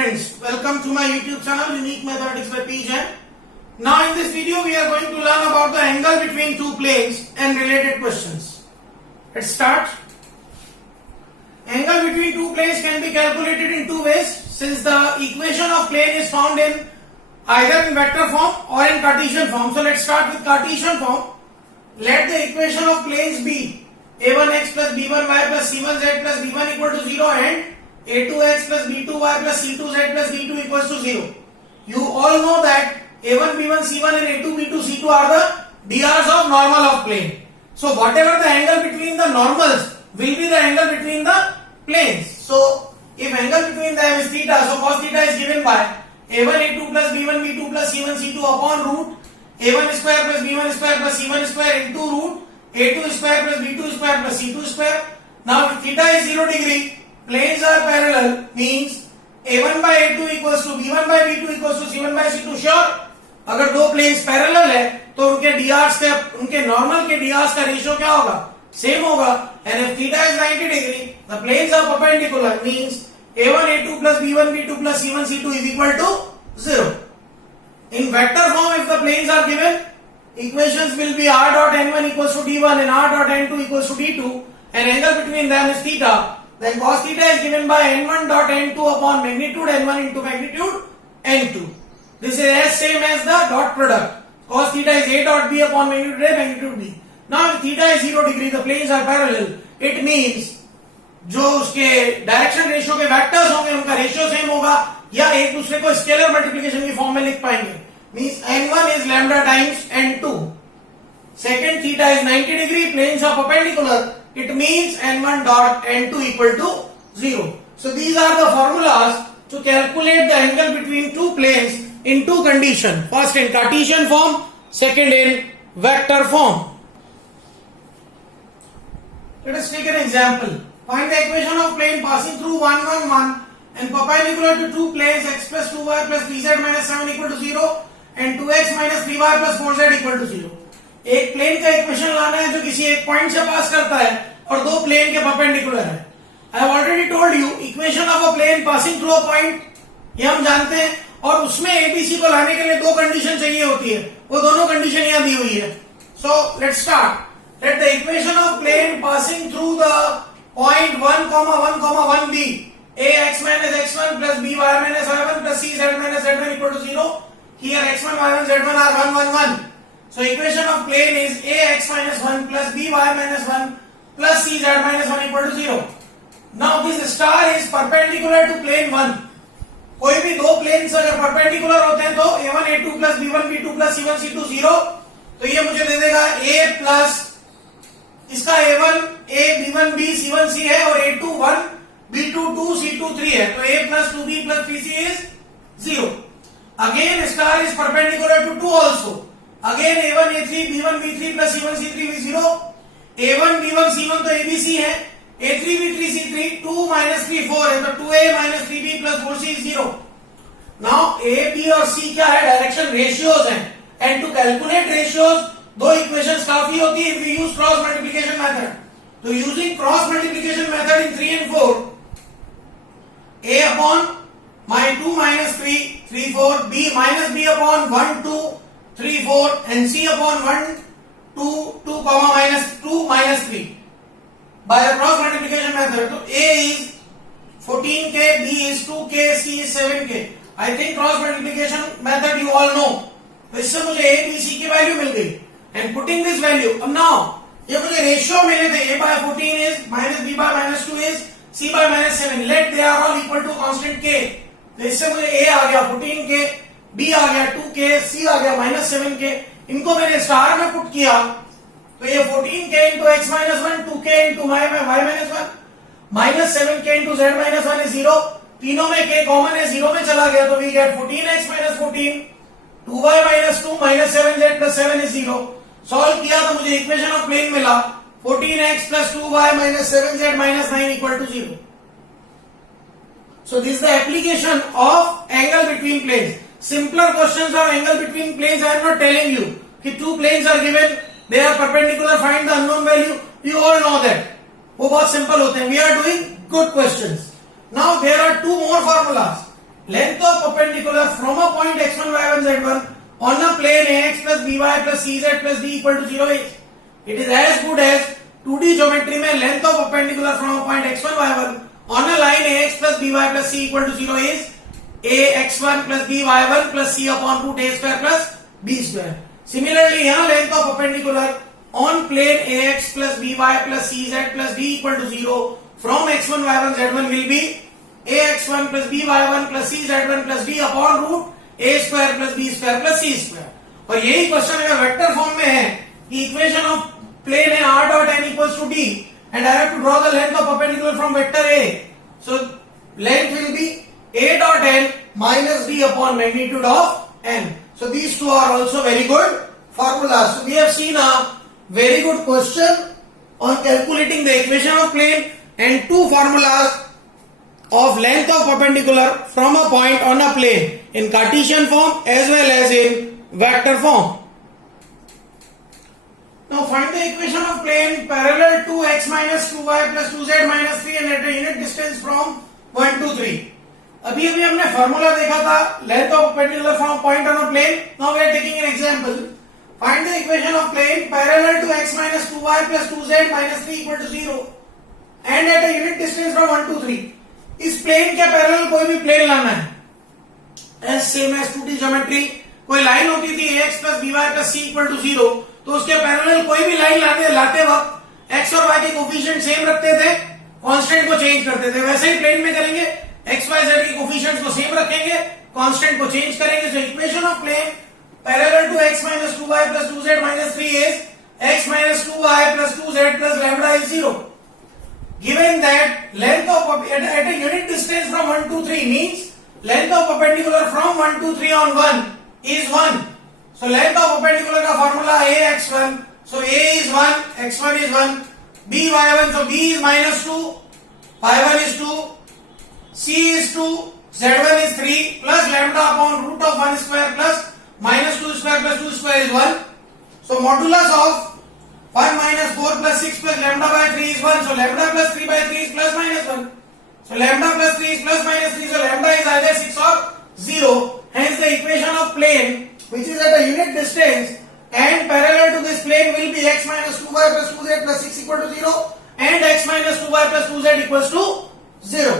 friends, welcome to my YouTube channel Unique Mathematics by P. Jain. Now in this video we are going to learn about the angle between two planes and related questions. Let's start. Angle between two planes can be calculated in two ways since the equation of plane is found in either in vector form or in Cartesian form. So let's start with Cartesian form. Let the equation of planes be a1x plus b1y plus c1z plus b1 equal to 0 and a2x plus b2y plus c2z plus b2 equals to 0. You all know that a1, b1, c1 and a2, b2, c2 are the drs of normal of plane. So whatever the angle between the normals will be the angle between the planes. So if angle between them is theta, so cos theta is given by a1, a2 plus b1, b2 plus c1, c2 upon root a1 square plus b1 square plus c1 square into root a2 square plus b2 square plus c2 square. Now if theta is 0 degree, planes are parallel, means a1 by a2 equals to b1 by b2 equals to c1 by c2. Sure, अगर दो planes parallel है तो उनके drs के उनके normal के drs का ratio क्या होगा, सेम होगा. And if theta is 90 degree the planes are perpendicular means a1 a2 plus b1 b2 plus c1 c2 is equal to 0. In vector form, if the planes are given, equations will be r dot n1 equals to d1 and r dot n2 equals to d2 and angle between them is theta. Then cos theta is given by n1 dot n2 upon magnitude n1 into magnitude n2. This is as same as the dot product. Cos theta is a dot b upon magnitude a magnitude b. Now if theta is 0 degree, the planes are parallel. It means जो उसके direction ratio के vectors होंगे उनका ratio same होगा या एक दूसरे को स्केलर मल्टीप्लिकेशन की फॉर्म में लिख पाएंगे. Means n1 is lambda times n2. Second, theta is 90 degree, planes are perpendicular. It means n1 dot n2 equal to 0. So these are the formulas to calculate the angle between two planes in two conditions. First in Cartesian form, second in vector form. Let us take an example. Find the equation of plane passing through 1, 1, 1 and perpendicular to two planes x plus 2y plus 3z minus 7 equal to 0 and 2x minus 3y plus 4z equal to 0. एक plane का equation लाना है जो किसी एक point से पास करता है और दो प्लेन के परपेंडिकुलर है. I have already told you equation of a plane passing through a point ये हम जानते हैं और उसमें एबीसी को लाने के लिए दो कंडीशन चाहिए होती है. वो दोनों कंडीशन यहां दी हुई है. So let's start. Let the equation of plane passing through the point 1, 1, 1 be ax minus x1 plus by minus y1 plus cz minus z1 equal to 0. Here x1, y1, z1 are 1, 1, 1. So equation of plane is ax minus 1 plus by minus 1 plus cz minus 1 equal to 0. Now this star is perpendicular to plane 1. कोई भी दो planes अगर perpendicular होते हैं तो a1 a2 plus b1 b2 plus c1 c2 0. तो ये मुझे दे देगा a प्लस इसका a1 a b1 b c1 c है और a2 1 b2 2 c2 3 है. तो a plus 2b plus 3c is 0. Again star is perpendicular to 2 also. Again a1 a3 b1 b3 plus c1 c3 is 0. a1 b1 c1 तो abc है. a3 b3 c3 2 minus 3 4 है तो 2a minus 3b plus 4c is 0. Now a b और c क्या है, direction ratios हैं and to calculate ratios दो equations काफी होती है if we use cross multiplication method. तो using cross multiplication method in 3 and 4 a upon my 2 minus 3 3 4 b minus b upon 1 2 3 4 and c upon 1 2 2 comma minus 2 minus 3 by the cross multiplication method. So a is 14k, b is 2k, c is 7k. I think cross multiplication method you all know. तो इससे मुझे a b c की value मिल गई and putting this value. अब now ये मुझे ratio मिले थे a by 14 is minus b by minus 2 is c by minus 7. Let they are all equal to constant k. तो इससे मुझे a आ गया 14k, b आ गया 2k, c आ गया minus 7k. इनको मैंने स्टार में पुट किया तो ये 14k into x minus 1 2k into y minus 1 minus 7k into z minus 1 is 0. तीनों में k कॉमन है 0 में चला गया तो we get 14x minus 14 2y minus 2 minus 7z plus 7 is 0. Solve किया तो मुझे इक्वेशन ऑफ प्लेन मिला 14x plus 2y minus 7z minus 9 equal to 0. So this is the application of angle between planes. Simpler questions of angle between planes I am not telling you कि two planes are given, they are perpendicular, find the unknown value. You all know that. वो बहुत simple होते हैं. We are doing good questions. Now there are two more formulas. length of perpendicular from a point x1, y1, z1 on a plane ax plus by plus cz plus d equal to 0 is. It is as good as 2D geometry में length of perpendicular from a point x1, y1 on a line ax plus by plus c equal to 0 is ax1 plus by1 plus c upon root a square plus b square. Similarly, यहाँ length of perpendicular on plane ax plus by plus cz plus d equal to 0 from x1, y1, z1 will be ax1 plus by1 plus cz1 plus d upon root a square plus b square plus c square. और यही question अगर vector form में है कि equation of plane है r dot n equals to d and I have to draw the length of perpendicular from vector a. So length will be a dot n minus d upon magnitude of n. So these two are also very good formulas. So we have seen a very good question on calculating the equation of plane and two formulas of length of perpendicular from a point on a plane in Cartesian form as well as in vector form. Now find the equation of plane parallel to x minus 2y plus 2z minus 3 and at a unit distance from 1 to 3. अभी हमने formula देखा था length of perpendicular from a point on a plane. Now we are taking an example. Find the equation of plane parallel to x minus 2y plus 2z minus 3 equal to 0 and at a unit distance from 1 to 3. इस plane के parallel कोई भी plane लाना है S same S 2D geometry. कोई line होती थी ax plus by plus c equal to 0 तो उसके पैरेलल कोई भी लाइन लाते वक्त x और y के कोफिशिएंट सेम रखते थे, कांस्टेंट को चेंज करते थे. वैसे ही प्लेन में करेंगे, x y z के कोफिशिएंट्स को सेम रखेंगे, कांस्टेंट को चेंज करेंगे. So equation of plane parallel to x minus 2y plus 2z minus 3 is x minus 2y plus 2z plus lambda is 0. Given that length of at a unit distance from 1 to 3 means length of perpendicular from 1 to 3 on 1 is 1. So length of perpendicular का formula ax1. So a is 1, x1 is 1, by1 so b is minus 2, y1 is 2, c is 2, z1 is 3 plus lambda upon root of 1 square plus minus 2 square plus 2 square is 1. So modulus of 1 minus 4 plus 6 plus lambda by 3 is 1. So lambda plus 3 by 3 is plus minus 1. So lambda plus 3 is plus minus 3. So lambda is either 6 or 0. Hence the equation of plane which is at a unit distance and parallel to this plane will be x minus 2y plus 2z plus 6 equal to 0 and x minus 2y plus 2z equals to 0.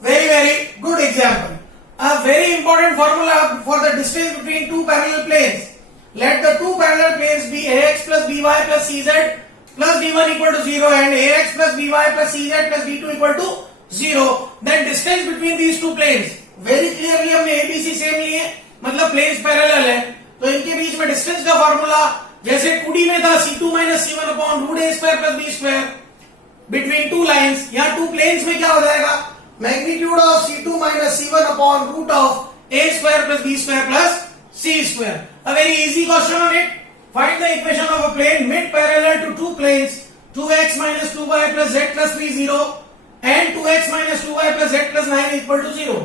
Very, very good example. A very important formula for the distance between two parallel planes. Let the two parallel planes be ax plus by plus cz plus d1 equal to 0 and ax plus by plus cz plus d2 equal to 0. Then distance between these two planes. Very clearly हमने ABC same लिए, मतलब planes parallel है, तो इनके बीच में distance का formula जैसे 2D में था c2 minus c1 upon root a square plus b square between two lines. यहाँ two planes में क्या हो जाएगा? Magnitude of c2 minus c1 upon root of a square plus b square plus c square. A very easy question on it. Find the equation of a plane mid parallel to two planes 2x minus 2y plus z plus 3 0 and 2x minus 2y plus z plus 9 equal to 0.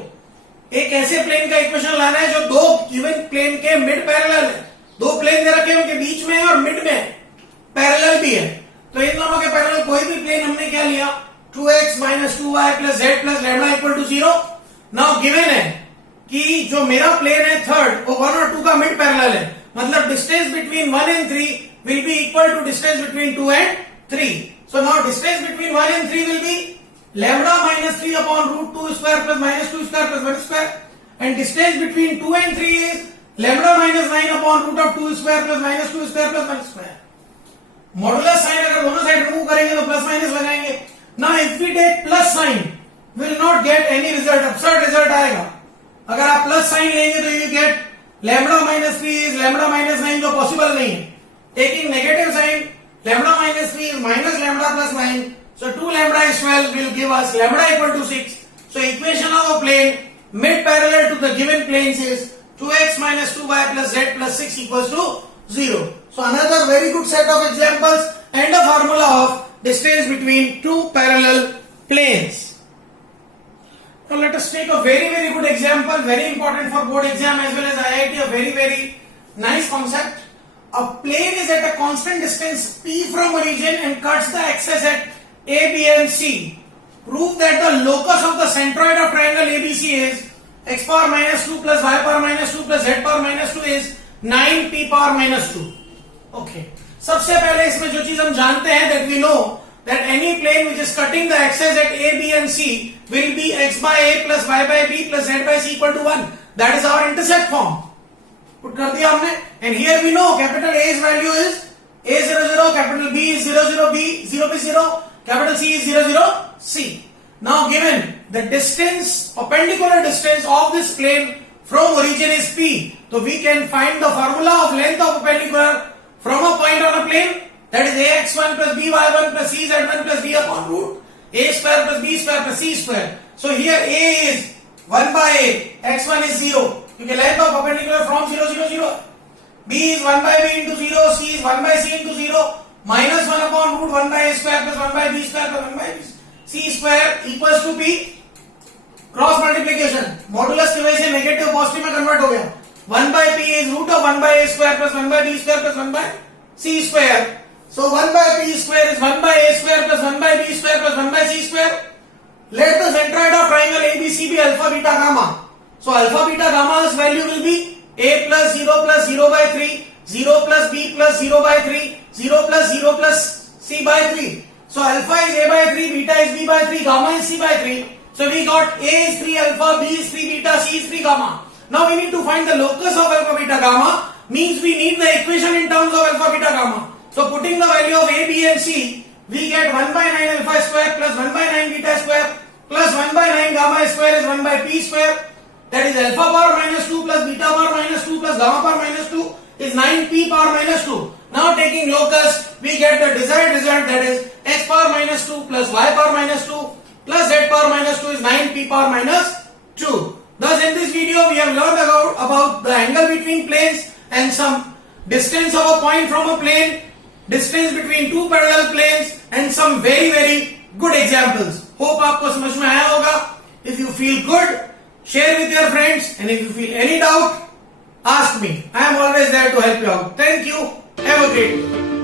एक ऐसे plane का equation लाना है जो दो given plane के mid parallel है. दो प्लेन दे रखे हैं, उनके बीच में है और मिड में है, पैरेलल भी है. तो इन दोनों के पैरेलल कोई भी प्लेन हमने क्या लिया 2x minus 2y plus z plus lambda equal to 0. Now given है कि जो मेरा प्लेन है थर्ड वो 1 और 2 का मिड पैरेलल है, मतलब distance between 1 and 3 will be equal to distance between 2 and 3. So now distance between 1 and 3 will be lambda minus 3 upon root 2 square plus minus 2 square plus 1 square and distance between 2 and 3 is lambda minus 9 upon root of 2 square plus minus 2 square plus 1 square. Modulus sign अगर दोनों side remove करेंगे तो plus minus लगाएंगे. Now if we take plus sign will not get any result, absurd result आएगा. अगर आप plus sign लेंगे तो you get lambda minus 3 is lambda minus 9 जो पॉसिबल नहीं है. Taking negative sign lambda minus 3 is minus lambda plus 9. So 2 lambda is 12 will give us lambda equal to 6. So equation of a plane mid parallel to the given planes is 2x minus 2y plus z plus 6 equals to 0. So another very good set of examples and a formula of distance between two parallel planes. Now let us take a very, very good example, very important for board exam as well as IIT, a very, very nice concept. A plane is at a constant distance p from origin and cuts the axis at A, B and C. Prove that the locus of the centroid of triangle ABC is x power minus 2 plus y power minus 2 plus z power minus 2 is 9p power minus 2. Okay. सबसे पहले इसमें जो चीज हम जानते हैं that we know that any plane which is cutting the axes at a, b and c will be x by a plus y by b plus z by c equal to 1. That is our intercept form. Put कर दिया हमने. And here we know capital A's value is a00, capital B is 00, B 0p0, capital C is 00, C. Now given the distance, perpendicular distance of this plane from origin is p, so we can find the formula of length of perpendicular from a point on a plane, that is ax1 plus by1 plus cz1 plus d upon root a square plus b square plus c square. So here a is 1 by a, x1 is 0, because length of perpendicular from 0, 0, 0. b is 1 by b into 0, c is 1 by c into 0, minus 1 upon root 1 by a square plus 1 by b square plus 1 by c square equals to p. Cross multiplication modulus की वजह से negative positive में convert हो गया. 1 by p is root of 1 by a square plus 1 by b square plus 1 by c square. So 1 by p square is 1 by a square plus 1 by b square plus 1 by c square. Let the centroid of triangle ABC be alpha beta gamma. So alpha beta gamma's value will be a plus 0 by 3, 0 plus b plus 0 by 3, 0 plus 0 plus c by 3. So alpha is a by 3, beta is b by 3, gamma is c by 3. So we got a is 3 alpha, b is 3 beta, c is 3 gamma. Now we need to find the locus of alpha beta gamma, means we need the equation in terms of alpha beta gamma. So putting the value of a, b and c, we get 1 by 9 alpha square plus 1 by 9 beta square plus 1 by 9 gamma square is 1 by p square. That is alpha power minus 2 plus beta power minus 2 plus gamma power minus 2 is 9p power minus 2. Now taking locus, we get the desired result, that is x power minus 2 plus y power minus 2 plus z power minus 2 is 9p power minus 2. Thus in this video we have learned about the angle between planes and some distance of a point from a plane, distance between two parallel planes and some very good examples. Hope आपको समझ में आया होगा. If you feel good, share with your friends, and if you feel any doubt, ask me. I am always there to help you out. Thank you. Have a great day.